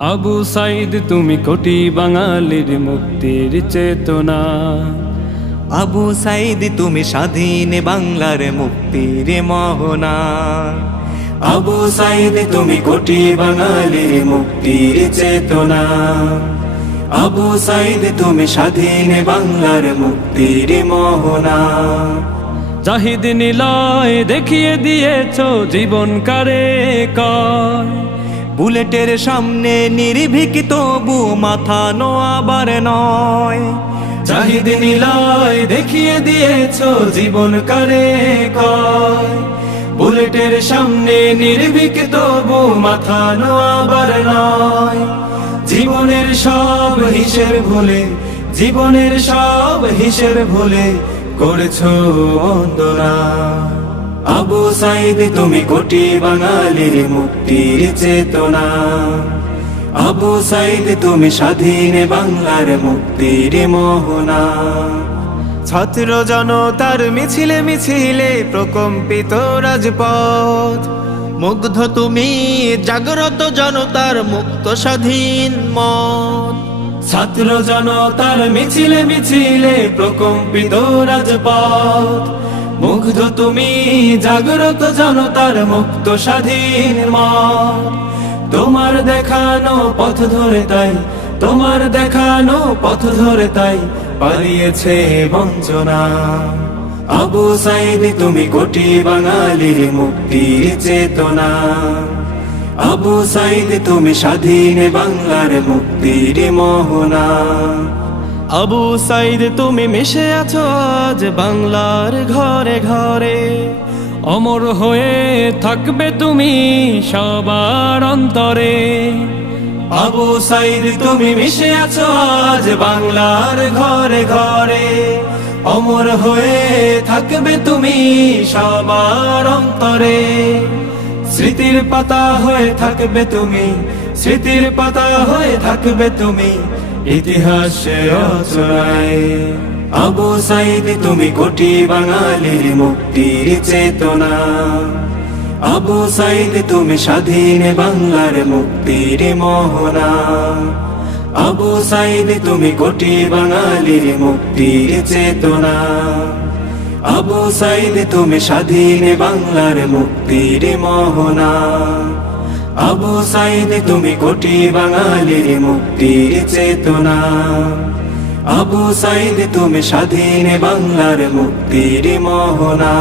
আবু সাইদ তুমি কোটি বাঙালির মুক্তির চেতনা। আবু সাইদ তুমি স্বাধীন বাংলার মুক্তির মোহনা। আবু সাইদ তুমি কোটি বাঙালির মুক্তির চেতনা। আবু সাইদ তুমি স্বাধীন বাংলার মুক্তির মোহনা। জাহিদ নিলয় দেখিয়ে দিয়েছ জীবন কারে কয়। বুলেটের সামনে নির্ভীক তবু মাথা নোয়াবার নয়। জাহিদ নিলয় দেখিয়ে দিয়েছ জীবন কারে কয়। বুলেটের সামনে নির্ভীক তবু মাথা নোয়াবার নয়। জীবনের সব হিসেব ভুলে, জীবনের সব হিসেব ভুলে করেছো বন্দনা। আবু সাইদ তুমি কোটি বাঙালির মুক্তির চেতনা। আবু সাইদ তুমি স্বাধীন বাংলার মুক্তির মোহনা। ছাত্র জনতার মিছিলে মিছিলে প্রকম্পিত রাজপথ। মুগ্ধ তুমি জাগ্রত জনতার মুক্ত স্বাধীন মত। ছাত্র জনতার মিছিলে মিছিলে প্রকম্পিত রাজপথ। মুগ্ধ তুমি জাগ্রত জনতার মুক্ত স্বাধীন মত। তোমার দেখানো পথ ধরে তাই, তোমার দেখানো পথ ধরে তাই পালিয়েছে বঞ্চনা। আবু সাইদ তুমি কোটি বাঙালির মুক্তির চেতনা। আবু সাইদ তুমি স্বাধীন বাংলার মুক্তির মোহনা। আবু সাইদ তুমি মিশে আছো আজ বাংলার ঘরে ঘরে। অমর হয়ে থাকবে তুমি সবার অন্তরে। আবু সাইদ তুমি মিশে আছো আজ বাংলার ঘরে ঘরে। অমর হয়ে থাকবে তুমি সবার অন্তরে। স্মৃতির পাতা হয়ে থাকবে তুমি, স্মৃতির পাতা হয়ে থাকবে তুমি ইতিহাসে অচরায়। আবু সাইদ তুমি কোটি বাঙালির মুক্তির চেতনা। আবু সাইদ তুমি স্বাধীন বাংলার মুক্তির মোহনা। আবু সাইদ তুমি কোটি বাঙালির মুক্তির চেতনা। আবু সাইদ তুমি স্বাধীন বাংলার মুক্তির মোহনা। আবু সাইদ তুমি কোটি বাঙালির মুক্তির চেতনা। আবু সাইদ তুমি স্বাধীন বাংলার মুক্তির মোহনা।